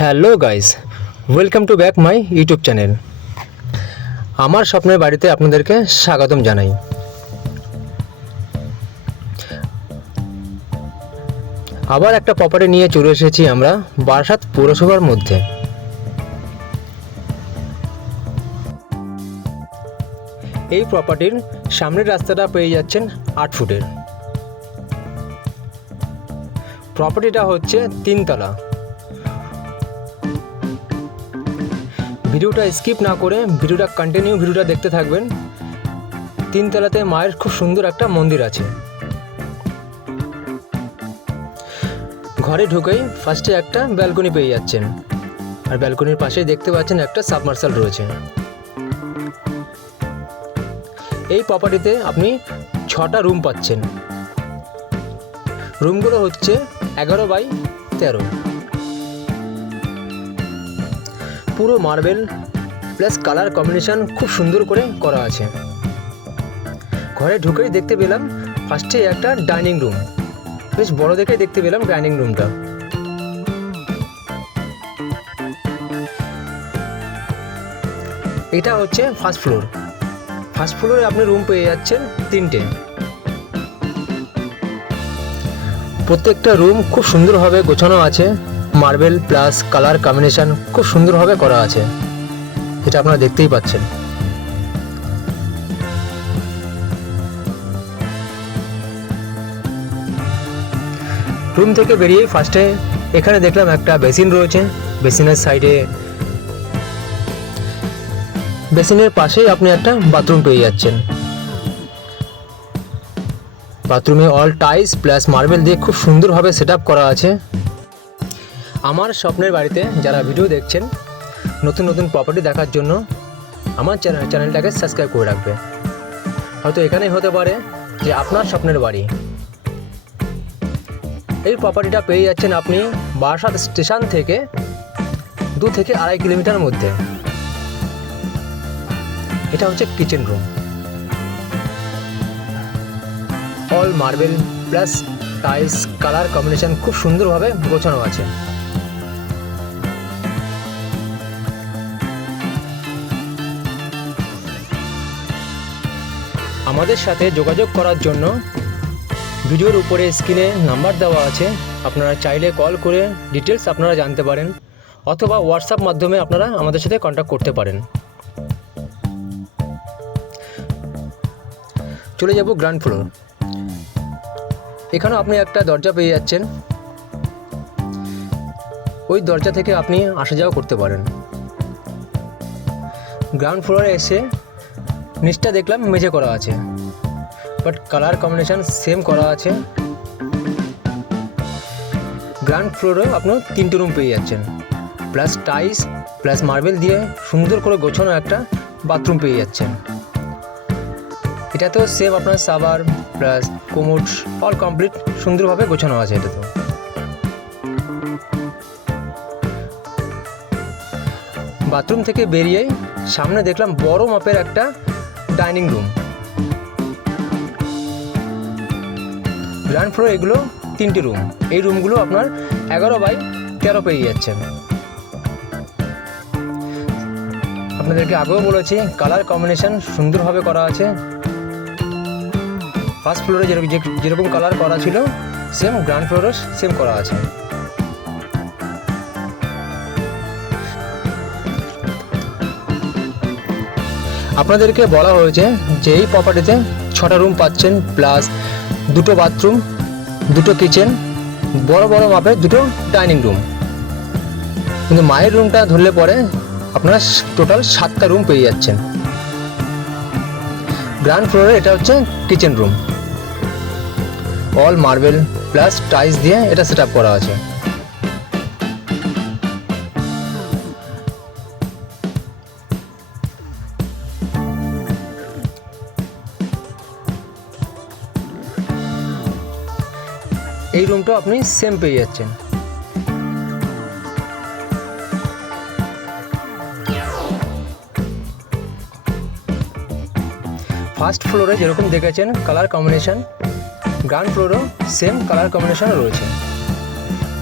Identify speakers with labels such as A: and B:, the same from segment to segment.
A: Hello guys, welcome to back my YouTube channel. আমার স্বপ্নের বাড়িতে আপনাদেরকে স্বাগতম জানাই। আবার একটা প্রপার্টি নিয়ে চলে এসেছি আমরা বারাসাত পৌরসভার মধ্যে। এই প্রপার্টির সামনের রাস্তাটা পেয়ে যাচ্ছেন আট ফুটের। প্রপার্টিটা হচ্ছে তিনতলা। ভিডিওটা স্কিপ না করে ভিডিওটা কন্টিনিউ ভিডিওটা দেখতে থাকবেন। তিনতলাতে মায়ের খুব সুন্দর একটা মন্দির আছে। ঘরে ঢুকেই ফার্স্টে একটা ব্যালকনি পেয়ে যাচ্ছেন। আর ব্যালকনির পাশেই দেখতে পাচ্ছেন একটা সাবমার্সাল রয়েছে। এই প্রপার্টিতে আপনি ছটা রুম পাচ্ছেন। রুমগুলো হচ্ছে এগারো বাই তেরো। পুরো মার্বেল প্লাস কালার কম্বিনেশন খুব সুন্দর করে করা আছে। ঘরে ঢুকেই দেখতে পেলাম ফার্স্টে একটা ডাইনিং রুম বেশ বড় দেখে দেখতে পেলাম ডাইনিং রুমটা এটা হচ্ছে ফার্স্ট ফ্লোর ফার্স্ট ফ্লোরে আপনি রুম পেয়ে যাচ্ছেন তিনটে। প্রত্যেকটা রুম খুব সুন্দরভাবে গোছানো আছে। মার্বেল প্লাস কালার কম্বিনেশন খুব সুন্দরভাবে করা আছে। এটা আপনারা দেখতেই পাচ্ছেন। রুম থেকে বেরিয়ে ফার্স্টে এখানে দেখলাম একটা বেসিন রয়েছে। বেসিনের সাইডে বেসিনের পাশেই আপনি একটা বাথরুম পেয়ে যাচ্ছেন। বাথরুমে অল টাইলস প্লাস মার্বেল দিয়ে খুব সুন্দরভাবে সেট করা আছে। আমার স্বপ্নের বাড়িতে যারা ভিডিও দেখছেন, নতুন নতুন প্রপার্টি দেখার জন্য আমার চ্যানেল চ্যানেলটাকে সাবস্ক্রাইব করে রাখবে। হয়তো এখানেই হতে পারে যে আপনার স্বপ্নের বাড়ি। এই প্রপার্টিটা পেয়ে যাচ্ছেন আপনি বারাসাত স্টেশন থেকে দু থেকে আড়াই কিলোমিটার মধ্যে। এটা হচ্ছে kitchen room all marble plus tiles colour combination খুব সুন্দরভাবে গোছানো আছে। আমাদের সাথে যোগাযোগ করার জন্য ভিডিওর উপরে স্ক্রিনে নাম্বার দেওয়া আছে। আপনারা চাইলে কল করে ডিটেলস আপনারা জানতে পারেন অথবা হোয়াটসঅ্যাপ মাধ্যমে আপনারা আমাদের সাথে কন্ট্যাক্ট করতে পারেন। চলে যাব গ্রাউন্ড ফ্লোর এখানেও আপনি একটা দরজা পেয়ে যাচ্ছেন। ওই দরজা থেকে আপনি আসা যাওয়া করতে পারেন। গ্রাউন্ড ফ্লোরে এসে নিচটা দেখলাম মেঝে করা আছে। বাট কালার কম্বিনেশন সেম করা আছে। গ্রাউন্ড ফ্লোরেও আপনার তিনটে রুম পেয়ে যাচ্ছেন। প্লাস টাইস প্লাস মার্বেল দিয়ে সুন্দর করে গোছানো একটা বাথরুম পেয়ে যাচ্ছেন। এটাতেও সেম আপনার সাবার প্লাস কোমোড অল কমপ্লিট সুন্দরভাবে গোছানো আছে এটা তো বাথরুম থেকে বেরিয়েই সামনে দেখলাম বড় মাপের একটা ডাইনিং রুম। গ্রাউন্ড ফ্লোর এগুলো তিনটি রুম এই রুমগুলো আপনার এগারো বাই তেরো পেয়ে যাচ্ছেন আপনাদেরকে আগেও বলেছি কালার কম্বিনেশন সুন্দরভাবে করা আছে। ফার্স্ট ফ্লোরে যেরকম যেরকম কালার করা ছিল সেম গ্রাউন্ড ফ্লোরও সেম করা আছে। আপনাদেরকে বলা হয়েছে যে এই প্রপার্টিতে ছটা রুম পাচ্ছেন প্লাস দুটো বাথরুম দুটো কিচেন বড় বড় মাপের দুটো ডাইনিং রুম কিন্তু মায়ের রুমটা ধরলে পরে আপনারা টোটাল সাতটা রুম পেয়ে যাচ্ছেন। গ্রাউন্ড ফ্লোরে এটা হচ্ছে kitchen room all marble plus tiles দিয়ে এটা সেট করা আছে। এই রুমটাও আপনি সেম পেয়ে যাচ্ছেন। ফার্স্ট ফ্লোরে যেরকম দেখেছেন কালার কম্বিনেশন গ্রাউন্ড ফ্লোরও সেম কালার কম্বিনেশন রয়েছে।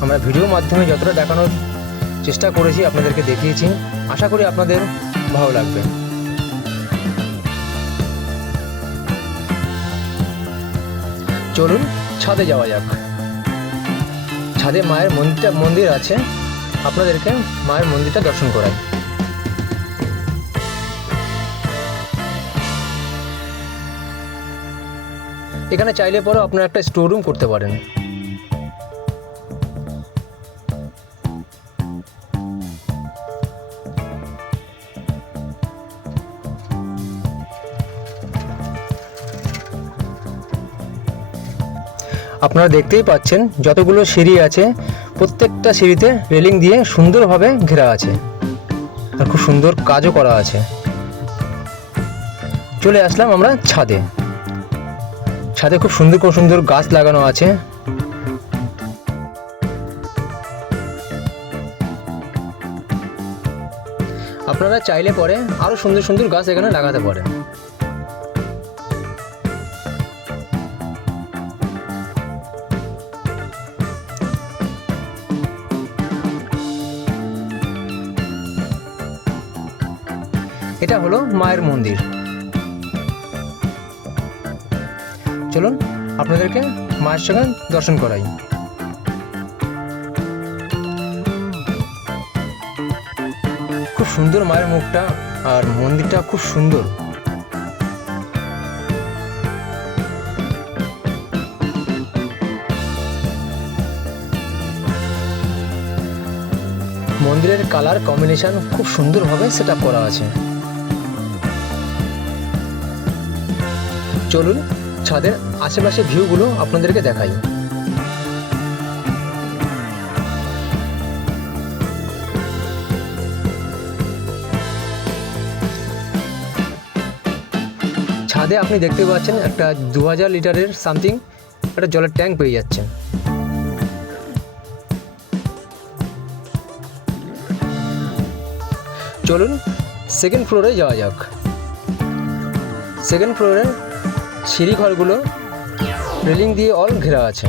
A: আমরা ভিডিও মাধ্যমে যতটা দেখানোর চেষ্টা করেছি, আপনাদেরকে দেখিয়েছি। আশা করি আপনাদের ভালো লাগবে। চলুন ছাদে যাওয়া যাক। ছাদে মায়ের মন্দিরটা, মন্দির আছে। আপনাদেরকে মায়ের মন্দিরটা দর্শন করাই। এখানে চাইলে পরেও আপনারা একটা স্টোর রুম করতে পারেন। আপনারা দেখতেই পাচ্ছেন যতগুলো সিঁড়ি আছে, প্রত্যেকটা সিঁড়িতে রেলিং দিয়ে সুন্দরভাবে ঘেরা আছে আর খুব সুন্দর কাজও করা আছে। চলে আসলাম আমরা ছাদে। ছাদে খুব সুন্দর খুব সুন্দর গাছ লাগানো আছে। আপনারা চাইলে পরে আরও সুন্দর সুন্দর গাছ এখানে লাগাতে পারেন। এটা হলো মায়ের মন্দির। চলুন, আপনাদেরকে মায়ের সঙ্গে দর্শন করাই। খুব সুন্দর মায়ের মুখটা আর মন্দিরটা খুব সুন্দর। মন্দিরের কালার কম্বিনেশন খুব সুন্দরভাবে সেট করা আছে। চলুন ছাদের আশেপাশে ভিউগুলো আপনাদেরকে দেখাই। ছাদে আপনি দেখতে পাচ্ছেন একটা দু হাজার লিটারের সামথিং একটা জলের ট্যাঙ্ক পেয়ে যাচ্ছেন। চলুন সেকেন্ড ফ্লোরে যাওয়া যাক। সেকেন্ড ফ্লোরে সিঁড়ি ঘরগুলো রেলিং দিয়ে অল ঘেরা আছে।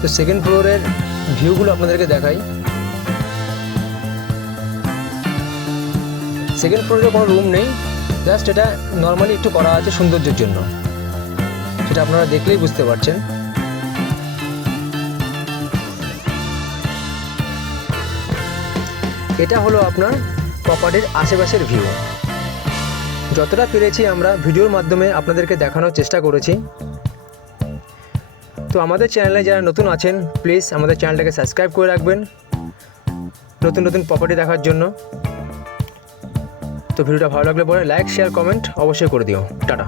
A: তো সেকেন্ড ফ্লোরের ভিউগুলো আপনাদেরকে দেখাই। সেকেন্ড ফ্লোরে কোনো রুম নেই জাস্ট এটা নর্মালি একটু করা আছে সৌন্দর্যের জন্য। সেটা আপনারা দেখলেই বুঝতে পারছেন। এটা হলো আপনার প্রপার্টির আশেপাশের ভিউ যতটা পেরেছি আমরা ভিডিওর মাধ্যমে আপনাদেরকে দেখানোর চেষ্টা করেছি। তো আমাদের চ্যানেলে যারা নতুন আছেন প্লিজ আমাদের চ্যানেলটাকে সাবস্ক্রাইব করে রাখবেন। নতুন নতুন প্রপার্টি দেখার জন্য। তো ভিডিওটা ভালো লাগলে পরে লাইক শেয়ার কমেন্ট অবশ্যই করে দিও। টাটা।